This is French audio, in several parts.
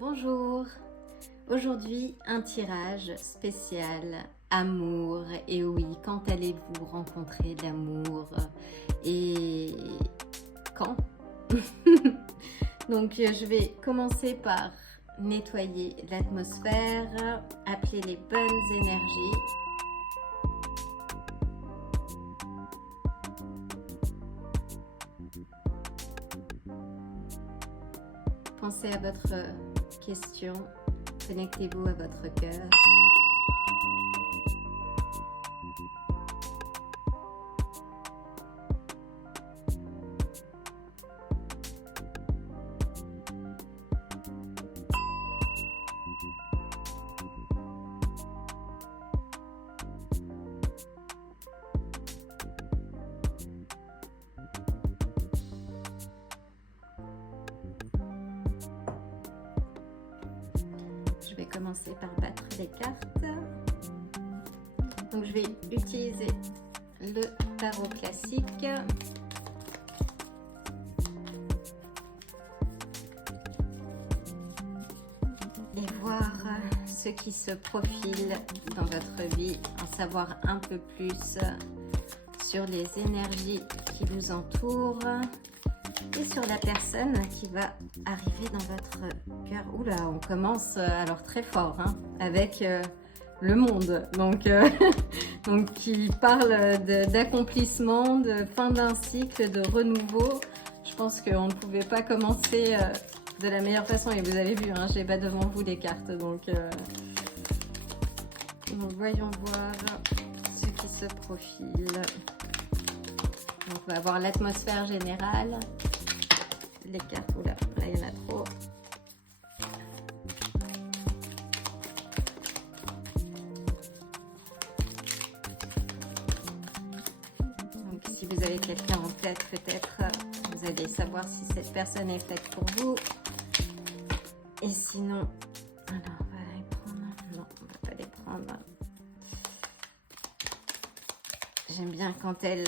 Bonjour, aujourd'hui un tirage spécial amour. Et oui, quand allez-vous rencontrer l'amour et quand? Donc je vais commencer par nettoyer l'atmosphère, appeler les bonnes énergies. Pensez à votre question, connectez-vous à votre cœur. Je vais commencer par battre les cartes. Donc je vais utiliser le tarot classique. Et voir ce qui se profile dans votre vie, en savoir un peu plus sur les énergies qui vous entourent et sur la personne qui va arriver dans votre cœur. Oula, on commence alors très fort hein, avec le monde, donc, donc qui parle d'accomplissement, de fin d'un cycle, de renouveau. Je pense qu'on ne pouvait pas commencer de la meilleure façon, et vous avez vu, hein, je n'ai pas devant vous les cartes, donc voyons voir ce qui se profile. Donc, on va voir l'atmosphère générale. Les cartes, oula, là il y en a trop. Donc si vous avez quelqu'un en tête, peut-être vous allez savoir si cette personne est faite pour vous. Et sinon, alors on va les prendre. Non, on va pas les prendre. J'aime bien quand elles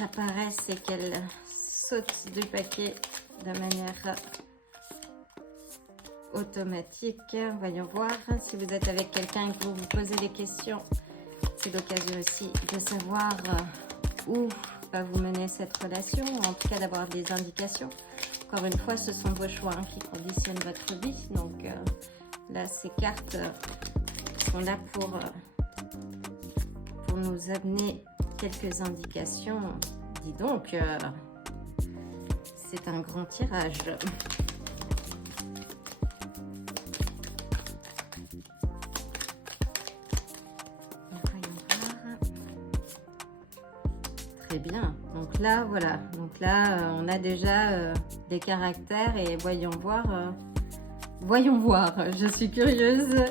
apparaissent et qu'elles sautent du paquet de manière automatique. Voyons voir. Si vous êtes avec quelqu'un et que vous vous posez des questions, c'est l'occasion aussi de savoir où va vous mener cette relation, ou en tout cas d'avoir des indications. Encore une fois, ce sont vos choix qui conditionnent votre vie. Donc là, ces cartes sont là pour nous amener quelques indications. Dis donc, c'est un grand tirage. Voyons voir. Très bien. Donc là, voilà. Donc là, on a déjà des caractères et voyons voir. Voyons voir. Je suis curieuse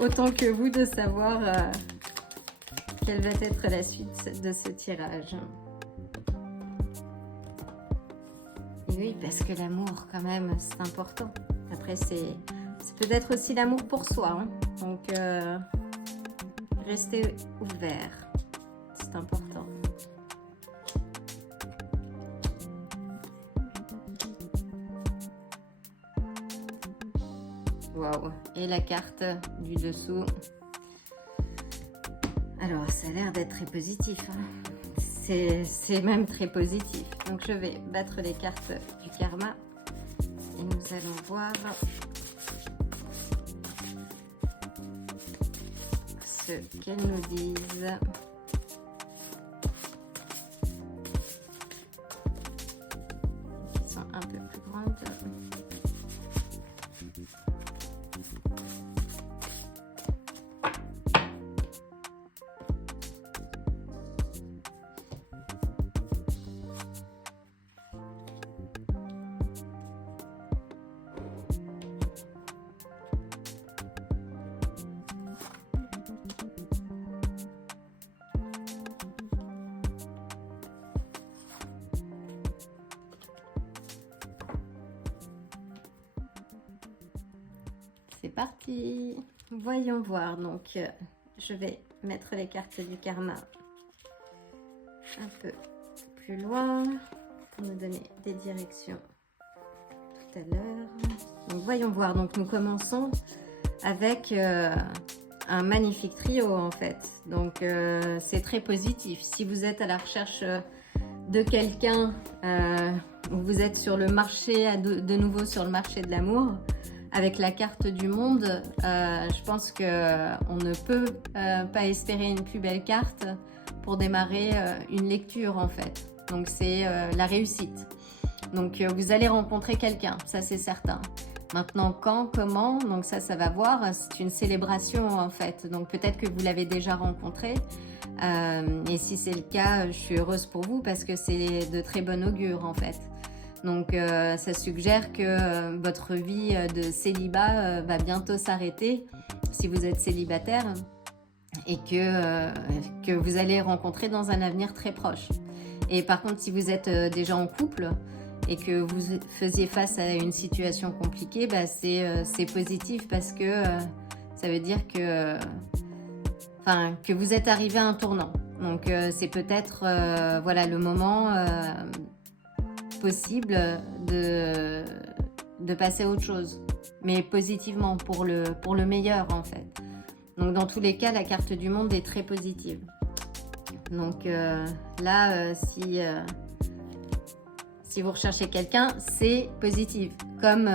autant que vous de savoir quelle va être la suite de ce tirage. Oui, parce que l'amour, quand même, c'est important. Après, c'est peut-être aussi l'amour pour soi. Hein. Donc, restez ouvert. C'est important. Waouh. Et la carte du dessous. Alors, ça a l'air d'être très positif. Hein. C'est même très positif. Donc je vais battre les cartes du karma et nous allons voir ce qu'elles nous disent. Elles sont un peu plus grandes. C'est parti. Voyons voir. Donc, je vais mettre les cartes du karma un peu plus loin pour nous donner des directions tout à l'heure. Donc, voyons voir. Donc, nous commençons avec un magnifique trio en fait. Donc, c'est très positif. Si vous êtes à la recherche de quelqu'un, vous êtes sur le marché, de nouveau sur le marché de l'amour, avec la carte du monde, je pense qu'on ne peut pas espérer une plus belle carte pour démarrer une lecture en fait. Donc c'est la réussite. Donc vous allez rencontrer quelqu'un, ça c'est certain. Maintenant quand, comment, donc ça va voir, c'est une célébration en fait. Donc peut-être que vous l'avez déjà rencontré. Et si c'est le cas, je suis heureuse pour vous parce que c'est de très bon augure en fait. Donc ça suggère que votre vie de célibat va bientôt s'arrêter si vous êtes célibataire et que vous allez rencontrer dans un avenir très proche. Et par contre, si vous êtes déjà en couple et que vous faisiez face à une situation compliquée, bah, c'est positif parce que ça veut dire que vous êtes arrivé à un tournant. Donc c'est peut-être voilà, le moment possible de passer à autre chose, mais positivement, pour le meilleur en fait. Donc dans tous les cas, la carte du monde est très positive. Donc là, si vous recherchez quelqu'un, c'est positif. Comme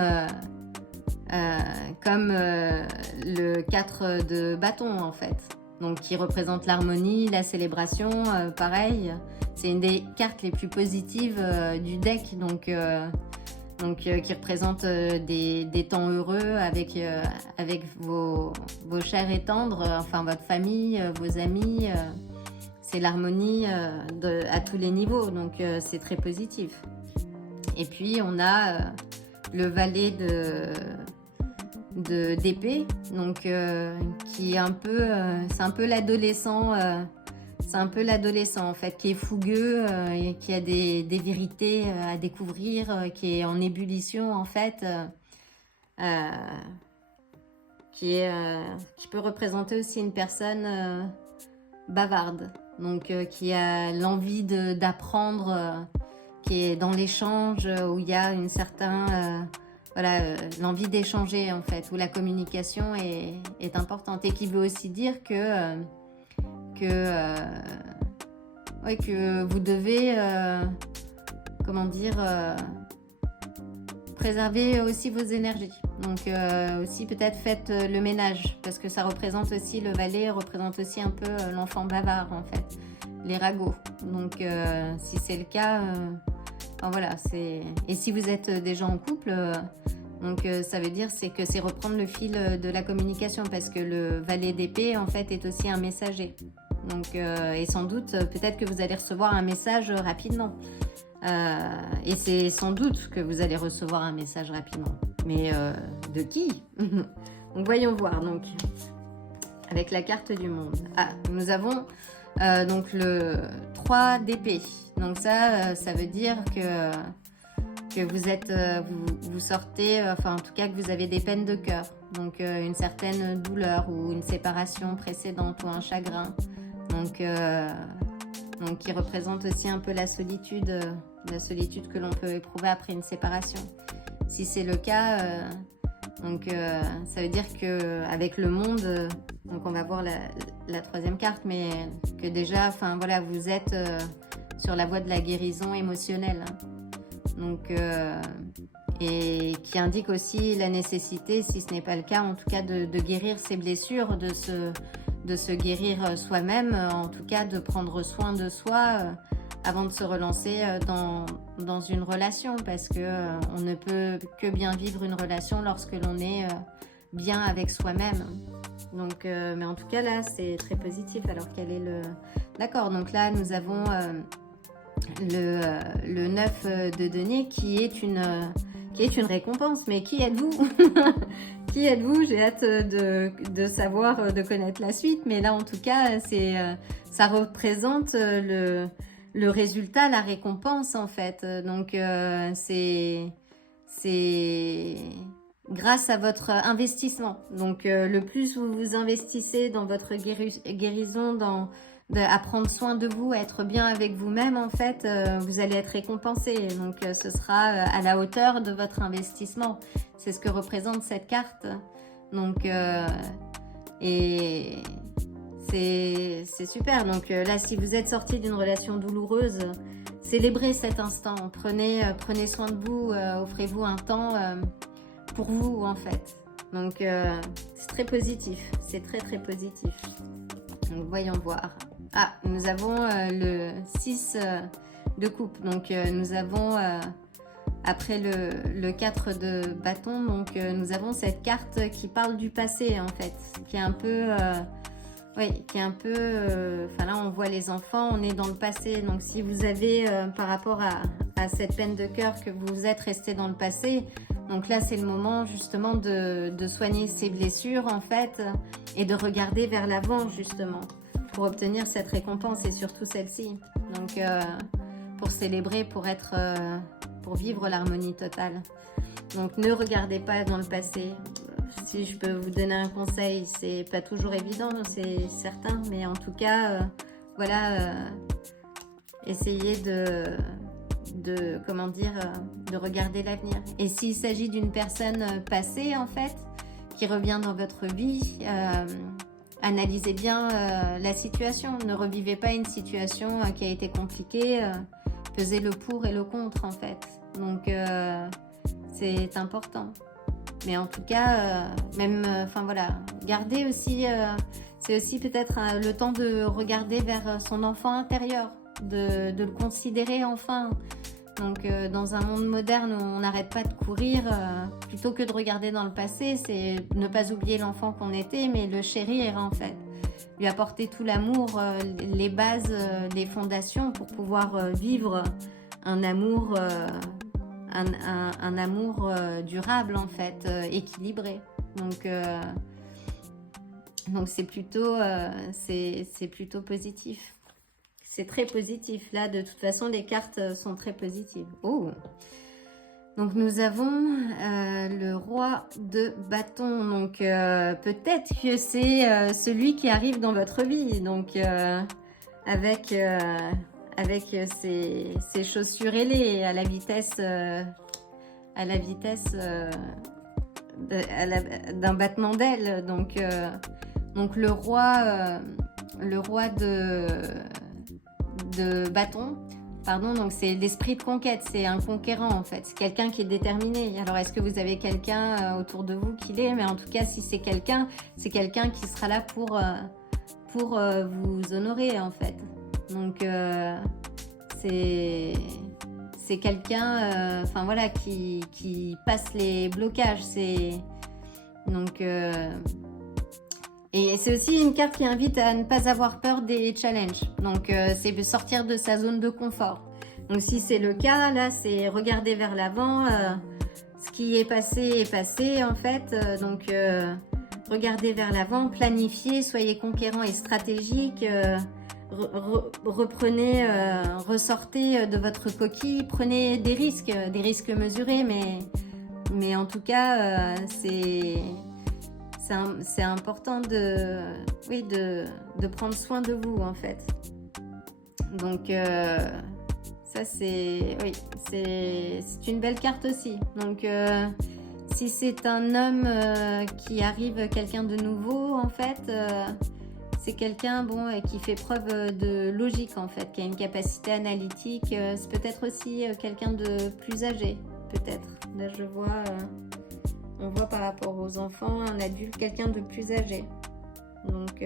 le 4 de bâton en fait. Donc qui représente l'harmonie, la célébration, pareil. C'est une des cartes les plus positives du deck, donc qui représente des temps heureux avec vos chers et tendres, enfin votre famille, vos amis. C'est l'harmonie à tous les niveaux, donc c'est très positif. Et puis on a le valet d'épée, donc qui est un peu, c'est un peu l'adolescent. C'est un peu l'adolescent en fait, qui est fougueux, et qui a des vérités à découvrir, qui est en ébullition en fait, qui peut représenter aussi une personne bavarde, donc qui a l'envie d'apprendre, qui est dans l'échange, où il y a une certaine voilà, l'envie d'échanger en fait, où la communication est importante, et qui veut aussi dire que vous devez, comment dire, préserver aussi vos énergies. Donc aussi peut-être faites le ménage, parce que ça représente aussi, le valet représente aussi un peu l'enfant bavard en fait, les ragots. Donc si c'est le cas, enfin, voilà, et si vous êtes déjà en couple, donc ça veut dire que c'est reprendre le fil de la communication, parce que le valet d'épée en fait est aussi un messager. Donc et sans doute, peut-être que vous allez recevoir un message rapidement. Et c'est sans doute que vous allez recevoir un message rapidement. Mais de qui? Donc voyons voir. Donc avec la carte du monde. Ah, nous avons donc le 3 d'épée. Donc ça veut dire que vous êtes, vous sortez, enfin en tout cas que vous avez des peines de cœur. Donc une certaine douleur ou une séparation précédente ou un chagrin. Donc qui représente aussi un peu la solitude que l'on peut éprouver après une séparation. Si c'est le cas, ça veut dire que avec le monde, donc on va voir la troisième carte, mais que déjà, enfin voilà, vous êtes sur la voie de la guérison émotionnelle. Donc et qui indique aussi la nécessité, si ce n'est pas le cas, en tout cas de guérir ses blessures, de se guérir soi-même, en tout cas de prendre soin de soi avant de se relancer dans une relation, parce que on ne peut que bien vivre une relation lorsque l'on est bien avec soi-même. Donc, mais en tout cas là c'est très positif. Alors quel est le... D'accord, donc là nous avons le 9 de denier qui est une récompense. Mais qui êtes-vous? Qui êtes-vous? J'ai hâte de savoir, de connaître la suite. Mais là, en tout cas, ça représente le résultat, la récompense, en fait. Donc, c'est grâce à votre investissement. Donc, le plus vous vous investissez dans votre guérison, dans à prendre soin de vous, à être bien avec vous-même, en fait, vous allez être récompensé. Donc, ce sera à la hauteur de votre investissement. C'est ce que représente cette carte. Donc, et c'est super. Donc là, si vous êtes sorti d'une relation douloureuse, célébrez cet instant. Prenez soin de vous, offrez-vous un temps pour vous, en fait. Donc, c'est très positif. C'est très, très positif. Donc, voyons voir. Ah, nous avons le 6 de coupe. Donc, nous avons, après le 4 de bâton, donc nous avons cette carte qui parle du passé, en fait. Qui est un peu... oui, qui est un peu... Enfin, là, on voit les enfants, on est dans le passé. Donc, si vous avez, par rapport à cette peine de cœur, que vous êtes resté dans le passé... Donc là, c'est le moment justement de soigner ces blessures, en fait, et de regarder vers l'avant, justement, pour obtenir cette récompense, et surtout celle-ci. Donc, pour célébrer, pour vivre l'harmonie totale. Donc, ne regardez pas dans le passé. Si je peux vous donner un conseil, c'est pas toujours évident, c'est certain, mais en tout cas, voilà, essayez comment dire, de regarder l'avenir. Et s'il s'agit d'une personne passée, en fait, qui revient dans votre vie, analysez bien la situation. Ne revivez pas une situation qui a été compliquée. Pesez le pour et le contre, en fait. Donc, c'est important. Mais en tout cas, même, enfin voilà, gardez aussi, c'est aussi peut-être le temps de regarder vers son enfant intérieur, de le considérer enfin. Donc, dans un monde moderne où on n'arrête pas de courir, plutôt que de regarder dans le passé, c'est ne pas oublier l'enfant qu'on était, mais le chérir, en fait. Lui apporter tout l'amour, les bases, les fondations pour pouvoir vivre un amour, un amour durable, en fait, équilibré. Donc c'est plutôt positif. C'est très positif. Là, de toute façon, les cartes sont très positives. Oh! Donc, nous avons le roi de bâton. Donc, peut-être que c'est celui qui arrive dans votre vie. Donc, avec ses chaussures ailées à la vitesse d'un battement d'aile. Donc, le roi de bâton, pardon, donc c'est l'esprit de conquête, c'est un conquérant, en fait, c'est quelqu'un qui est déterminé. Alors, est-ce que vous avez quelqu'un autour de vous qui l'est? Mais en tout cas, si c'est quelqu'un qui sera là pour vous honorer, en fait. Donc, c'est quelqu'un, enfin voilà, qui passe les blocages. Donc, et c'est aussi une carte qui invite à ne pas avoir peur des challenges. Donc, c'est sortir de sa zone de confort. Donc, si c'est le cas, là, c'est regarder vers l'avant. Ce qui est passé, en fait. Donc, regardez vers l'avant, planifiez, soyez conquérant et stratégique. Reprenez, ressortez de votre coquille, prenez des risques mesurés, mais en tout cas, c'est important de prendre soin de vous, en fait. Donc, ça, c'est une belle carte aussi. Donc, si c'est un homme qui arrive, quelqu'un de nouveau, en fait, c'est quelqu'un qui fait preuve de logique, en fait, qui a une capacité analytique. C'est peut-être aussi quelqu'un de plus âgé, peut-être. Là, je vois... on voit par rapport aux enfants, un adulte, quelqu'un de plus âgé. Donc,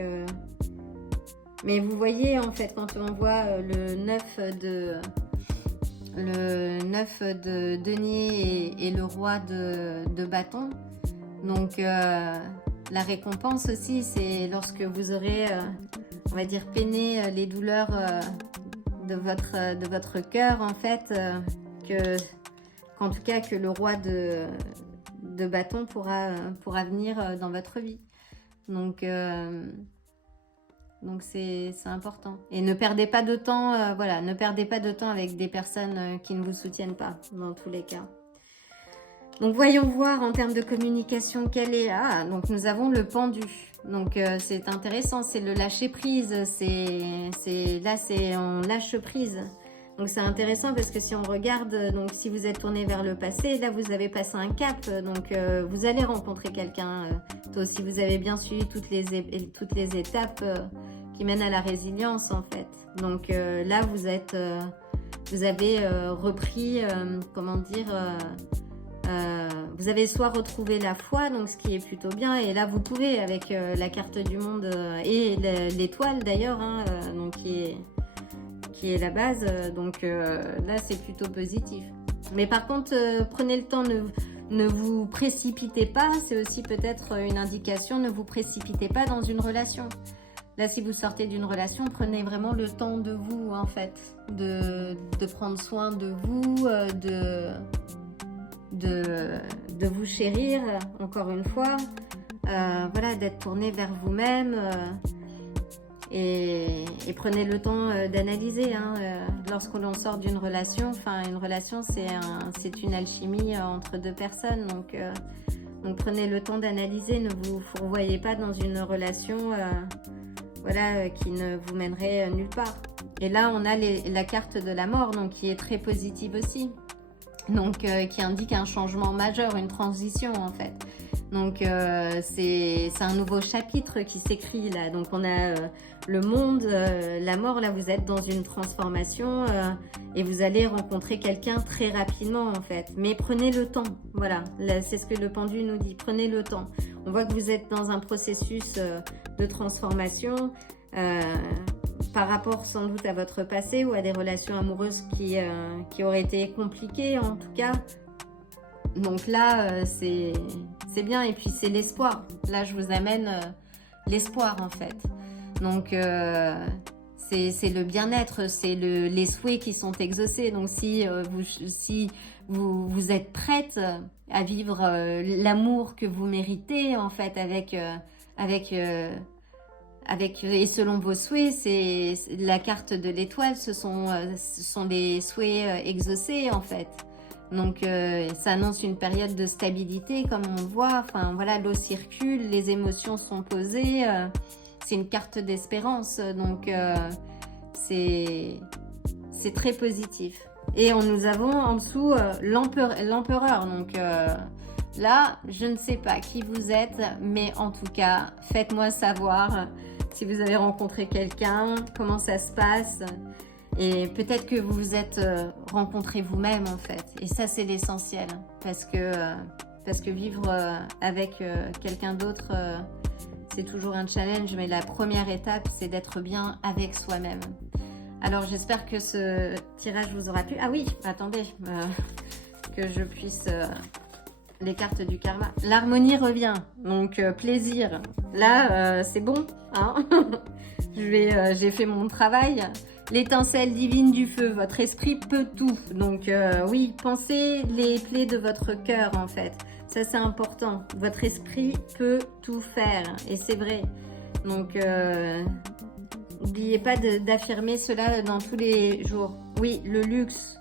mais vous voyez, en fait, quand on voit le 9 de denier et le roi de bâton, donc la récompense aussi, c'est lorsque vous aurez, on va dire, peiné les douleurs de votre cœur, en fait, qu'en tout cas, que le roi de bâton pourra venir dans votre vie. Donc c'est important. Et ne perdez pas de temps, ne perdez pas de temps avec des personnes qui ne vous soutiennent pas, dans tous les cas. Donc voyons voir en termes de communication quelle est. Ah, donc nous avons le pendu. Donc c'est intéressant, c'est le lâcher prise. Là c'est on lâche prise. Donc c'est intéressant parce que si on regarde, donc si vous êtes tourné vers le passé, là vous avez passé un cap. Donc vous allez rencontrer quelqu'un. Toi aussi vous avez bien suivi toutes les étapes qui mènent à la résilience en fait. Donc là vous avez repris, comment dire. Vous avez soit retrouvé la foi, donc ce qui est plutôt bien, et là vous pouvez avec la carte du monde et l'étoile d'ailleurs, hein, donc qui est la base, donc là c'est plutôt positif. Mais par contre, prenez le temps, ne vous précipitez pas, c'est aussi peut-être une indication, ne vous précipitez pas dans une relation. Là, si vous sortez d'une relation, prenez vraiment le temps de vous en fait, de prendre soin de vous, de vous chérir, encore une fois, voilà, d'être tourné vers vous-même et prenez le temps d'analyser. Hein, lorsque l'on sort d'une relation, enfin une relation c'est une alchimie entre deux personnes, donc prenez le temps d'analyser, ne vous fourvoyez pas dans une relation voilà, qui ne vous mènerait nulle part. Et là on a la carte de la mort, donc qui est très positive aussi. Donc qui indique un changement majeur, une transition en fait. Donc c'est un nouveau chapitre qui s'écrit là. Donc on a le monde, la mort, là vous êtes dans une transformation et vous allez rencontrer quelqu'un très rapidement en fait. Mais prenez le temps, voilà, c'est ce que le pendu nous dit, prenez le temps. On voit que vous êtes dans un processus de transformation par rapport sans doute à votre passé ou à des relations amoureuses qui auraient été compliquées en tout cas. Donc là, c'est bien. Et puis c'est l'espoir. Là, je vous amène l'espoir en fait. Donc c'est le bien-être, c'est les souhaits qui sont exaucés. Donc si vous êtes prête à vivre l'amour que vous méritez en fait et selon vos souhaits, c'est la carte de l'étoile, ce sont des souhaits exaucés en fait. Donc ça annonce une période de stabilité comme on le voit, enfin voilà, l'eau circule, les émotions sont posées, c'est une carte d'espérance, donc c'est très positif. Et nous avons en dessous l'empereur, donc là je ne sais pas qui vous êtes, mais en tout cas faites-moi savoir si vous avez rencontré quelqu'un, comment ça se passe. Et peut-être que vous vous êtes rencontré vous-même en fait. Et ça c'est l'essentiel. Parce que vivre avec quelqu'un d'autre, c'est toujours un challenge. Mais la première étape, c'est d'être bien avec soi-même. Alors j'espère que ce tirage vous aura plu. Ah oui, attendez, que je puisse... les cartes du karma. L'harmonie revient, donc plaisir. Là, c'est bon, hein. J'ai fait mon travail. L'étincelle divine du feu, votre esprit peut tout. Donc oui, pensez les plaies de votre cœur en fait. Ça c'est important. Votre esprit peut tout faire et c'est vrai. Donc n'oubliez pas d'affirmer cela dans tous les jours. Oui, le luxe.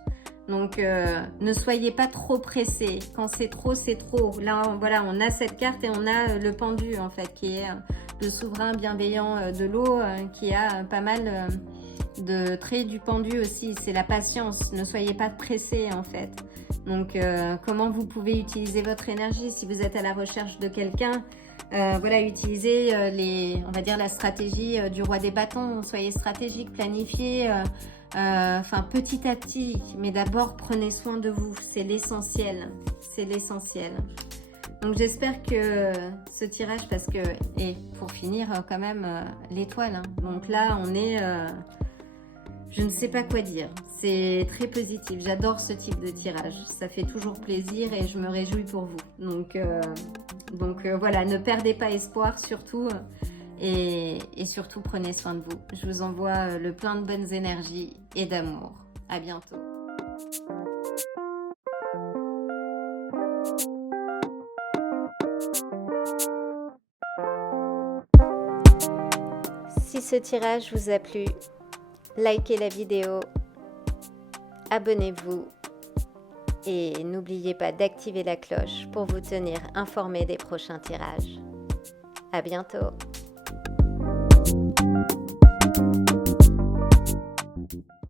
Donc ne soyez pas trop pressés. Quand c'est trop, c'est trop. Là, voilà, on a cette carte et on a le pendu en fait, qui est le souverain bienveillant de l'eau, qui a pas mal de traits du pendu aussi. C'est la patience. Ne soyez pas pressés en fait. Donc comment vous pouvez utiliser votre énergie si vous êtes à la recherche de quelqu'un. Voilà, utilisez on va dire la stratégie du roi des bâtons. Soyez stratégique, planifiez. Enfin petit à petit, mais d'abord prenez soin de vous, c'est l'essentiel, c'est l'essentiel. Donc j'espère que ce tirage, parce que, et pour finir quand même l'étoile, hein. Donc là on est, je ne sais pas quoi dire, c'est très positif, j'adore ce type de tirage, ça fait toujours plaisir et je me réjouis pour vous. Donc voilà, ne perdez pas espoir surtout. Et surtout, prenez soin de vous. Je vous envoie le plein de bonnes énergies et d'amour. À bientôt. Si ce tirage vous a plu, likez la vidéo, abonnez-vous Et n'oubliez pas d'activer la cloche pour vous tenir informé des prochains tirages. À bientôt!